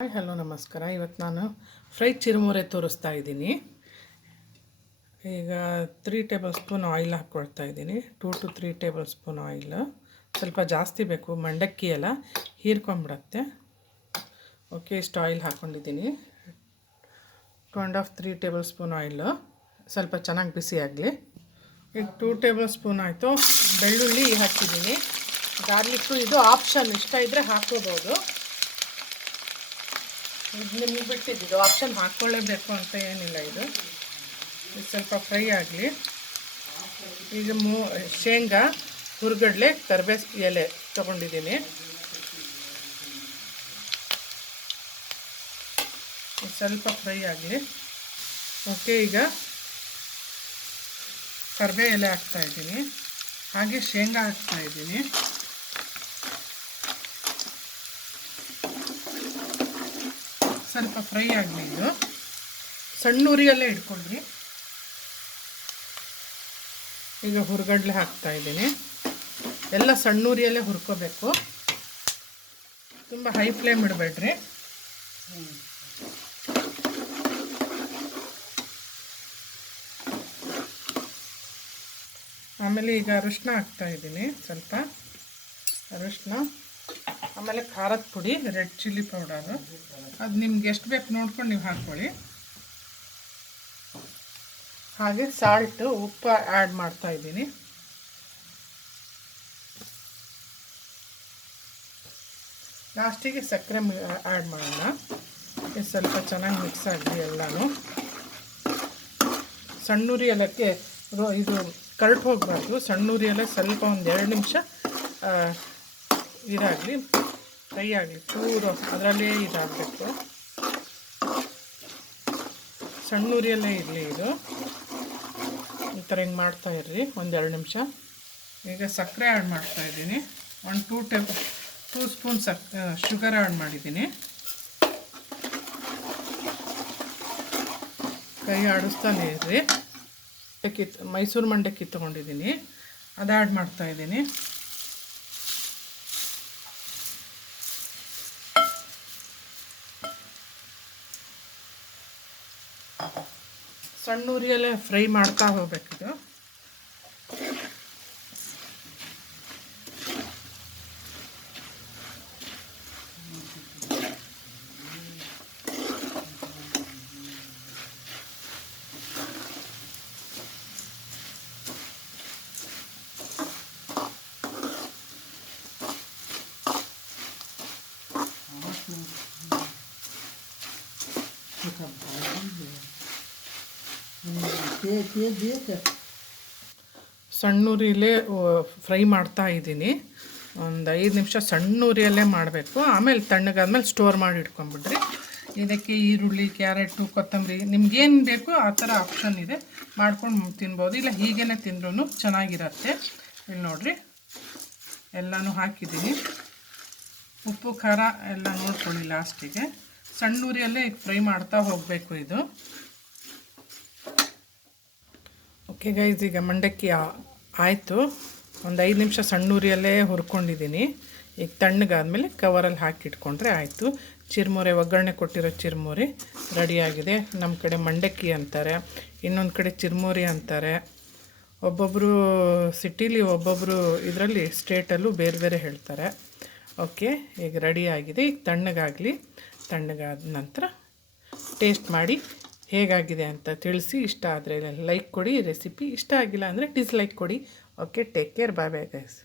Hi hello ನಮಸ್ಕಾರ. ಇವತ್ತು ನಾನು ಫ್ರೈ ಚಿರುಮುರೆ ತೋರಿಸ್ತಾ ಇದ್ದೀನಿ. ಈಗ 3 ಟೇಬಲ್ ಸ್ಪೂನ್ ಆಯಿಲ್ ಹಾಕ್ಕೊಳ್ತಾ ಇದ್ದೀನಿ. 2 to 3 ಟೇಬಲ್ ಸ್ಪೂನ್ ಆಯಿಲ್. ಸ್ವಲ್ಪ ಜಾಸ್ತಿ ಬೇಕು, ಮಂಡಕ್ಕಿ ಎಲ್ಲ ಹೀರ್ಕೊಂಬಿಡತ್ತೆ. ಓಕೆ, ಇಷ್ಟು ಆಯಿಲ್ ಹಾಕ್ಕೊಂಡಿದ್ದೀನಿ. 2.5-3 ಟೇಬಲ್ ಸ್ಪೂನ್ ಆಯಿಲು ಸ್ವಲ್ಪ ಚೆನ್ನಾಗಿ ಬಿಸಿ ಆಗಲಿ. ಈಗ 2 ಟೇಬಲ್ ಸ್ಪೂನ್ ಆಯಿತು. ಬೆಳ್ಳುಳ್ಳಿ ಹಾಕಿದ್ದೀನಿ. ಗಾರ್ಲಿಕ್ಕು ಇದು ಆಪ್ಷನ್, ಇಷ್ಟ ಇದ್ದರೆ ಹಾಕ್ಕೋಬೋದು. ಇದು ನಿಮಗೆ ಬಿಟ್ಟಿದ್ದು, ಆಪ್ಷನ್ ಹಾಕ್ಕೊಳ್ಳೇಬೇಕು ಅಂತ ಏನಿಲ್ಲ. ಇದು ಸ್ವಲ್ಪ ಫ್ರೈ ಆಗಲಿ. ಈಗ ಶೇಂಗಾ, ಹುರ್ಗಡ್ಲೆ, ಕರಿಬೇವು ಎಲೆ ತೊಗೊಂಡಿದ್ದೀನಿ. ಸ್ವಲ್ಪ ಫ್ರೈ ಆಗಲಿ. ಓಕೆ, ಈಗ ಕರಿಬೇವು ಎಲೆ ಹಾಕ್ತಾಯಿದ್ದೀನಿ. ಹಾಗೆ ಶೇಂಗಾ ಹಾಕ್ತಾಯಿದ್ದೀನಿ. ಸ್ವಲ್ಪ ಫ್ರೈ ಆಗಲಿ. ಇದು ಸಣ್ಣ ಉರಿಯಲ್ಲೇ ಇಟ್ಕೊಳ್ರಿ. ಈಗ ಹುರ್ಗಡ್ಲೆ ಹಾಕ್ತಾಯಿದ್ದೀನಿ. ಎಲ್ಲ ಸಣ್ಣ ಉರಿಯಲ್ಲೇ ಹುರ್ಕೋಬೇಕು, ತುಂಬ ಹೈ ಫ್ಲೇಮ್ ಇಡಬೇಡ್ರಿ. ಆಮೇಲೆ ಈಗ ಅರಿಶಿನ ಹಾಕ್ತಾಯಿದ್ದೀನಿ. ಸ್ವಲ್ಪ ಅರಿಶಿನ, ಆಮೇಲೆ ಖಾರದ ಪುಡಿ, ರೆಡ್ ಚಿಲ್ಲಿ ಪೌಡರು. ಅದು ನಿಮ್ಗೆ ಎಷ್ಟು ಬೇಕು ನೋಡ್ಕೊಂಡು ನೀವು ಹಾಕ್ಕೊಳ್ಳಿ. ಹಾಗೆ ಸಾಲ್ಟು, ಉಪ್ಪು ಆ್ಯಡ್ ಮಾಡ್ತಾಯಿದ್ದೀನಿ. ಲಾಸ್ಟಿಗೆ ಸಕ್ಕರೆ ಆ್ಯಡ್ ಮಾಡೋಣ. ಇದು ಸ್ವಲ್ಪ ಚೆನ್ನಾಗಿ ಮಿಕ್ಸ್ ಆಗಲಿ ಎಲ್ಲನೂ. ಸಣ್ಣುರಿ ಎಲ್ಲಕ್ಕೆ ಇದು ಕರಟು ಹೋಗಬಾರ್ದು. ಸಣ್ಣುರಿ ಎಲ್ಲ ಸ್ವಲ್ಪ ಒಂದು 2 ನಿಮಿಷ ಇದಾಗಲಿ, ಫ್ರೈ ಆಗಲಿ. ಚೂರು ಅದರಲ್ಲೇ ಇದಾಗಬೇಕು. ಸಣ್ಣ ಉರಿಯಲ್ಲೇ ಇರಲಿ. ಇದು ಈ ಥರ ಹಿಂಗೆ ಮಾಡ್ತಾಯಿರ್ರಿ ಒಂದು 2 ನಿಮಿಷ. ಈಗ ಸಕ್ಕರೆ ಆ್ಯಡ್ ಮಾಡ್ತಾಯಿದ್ದೀನಿ. 2 ಸ್ಪೂನ್ ಶುಗರ್ ಆ್ಯಡ್ ಮಾಡಿದ್ದೀನಿ. ಕೈ ಆಡಿಸ್ತಾನೆ ಇರ್ರಿ. ಮೈಸೂರು ಮಂಡಕ್ಕಿ ತೊಗೊಂಡಿದ್ದೀನಿ, ಅದು ಆ್ಯಡ್ ಮಾಡ್ತಾಯಿದ್ದೀನಿ. ಸಣ್ಣ ಉರಿಯಲ್ಲೇ ಫ್ರೈ ಮಾಡ್ತಾ ಹೋಗ್ಬೇಕಿದು. ಸಣ್ಣ ಉರಿಯಲ್ಲೇ ಫ್ರೈ ಮಾಡ್ತಾ ಇದ್ದೀನಿ. ಒಂದು 5 ನಿಮಿಷ ಸಣ್ಣ ಉರಿಯಲ್ಲೇ ಮಾಡಬೇಕು. ಆಮೇಲೆ ತಣ್ಣಗಾದ್ಮೇಲೆ ಸ್ಟೋರ್ ಮಾಡಿ ಇಟ್ಕೊಂಡ್ಬಿಡ್ರಿ. ಇದಕ್ಕೆ ಈರುಳ್ಳಿ, ಕ್ಯಾರೆಟು, ಕೊತ್ತಂಬರಿ ನಿಮ್ಗೇನು ಬೇಕು ಆ ಥರ ಆಪ್ಷನ್ ಇದೆ, ಮಾಡ್ಕೊಂಡು ತಿನ್ಬೋದು. ಇಲ್ಲ ಹೀಗೇ ತಿಂದ್ರೂ ಚೆನ್ನಾಗಿರತ್ತೆ. ಇಲ್ಲಿ ನೋಡಿರಿ, ಎಲ್ಲನೂ ಹಾಕಿದ್ದೀನಿ. ಉಪ್ಪು ಖಾರ ಎಲ್ಲ ನೋಡ್ಕೊಳ್ಳಿ ಲಾಸ್ಟಿಗೆ. ಸಣ್ಣ ಉರಿಯಲ್ಲೇ ಫ್ರೈ ಮಾಡ್ತಾ ಹೋಗಬೇಕು ಇದು. ಓಕೆ ಗೈಸ್, ಈಗ ಮಂಡಕ್ಕಿ ಆಯಿತು. ಒಂದು 5 ನಿಮಿಷ ಸಣ್ಣ ಉರಿಯಲ್ಲೇ ಹುರ್ಕೊಂಡಿದ್ದೀನಿ. ಈಗ ತಣ್ಣಗಾದ್ಮೇಲೆ ಕವರಲ್ಲಿ ಹಾಕಿಟ್ಕೊಂಡ್ರೆ ಆಯಿತು. ಚಿರುಮುರೆ, ಒಗ್ಗರಣೆ ಕೊಟ್ಟಿರೋ ಚಿರುಮುರಿ ರೆಡಿಯಾಗಿದೆ. ನಮ್ಮ ಕಡೆ ಮಂಡಕ್ಕಿ ಅಂತಾರೆ, ಇನ್ನೊಂದು ಕಡೆ ಚಿರುಮುರಿ ಅಂತಾರೆ. ಒಬ್ಬೊಬ್ಬರು ಸಿಟೀಲಿ, ಒಬ್ಬೊಬ್ಬರು ಇದರಲ್ಲಿ ಸ್ಟೇಟಲ್ಲೂ ಬೇರೆ ಬೇರೆ ಹೇಳ್ತಾರೆ. ಓಕೆ, ಈಗ ರೆಡಿಯಾಗಿದೆ. ಈಗ ತಣ್ಣಗಾಗಲಿ. ತಣ್ಣಗಾದ ನಂತರ ಟೇಸ್ಟ್ ಮಾಡಿ ಹೇಗಾಗಿದೆ ಅಂತ ತಿಳಿಸಿ. ಇಷ್ಟ ಆದರೆ ಲೈಕ್ ಕೊಡಿ. ರೆಸಿಪಿ ಇಷ್ಟ ಆಗಿಲ್ಲ ಅಂದರೆ ಡಿಸ್ಲೈಕ್ ಕೊಡಿ. Okay, take care. Bye bye guys.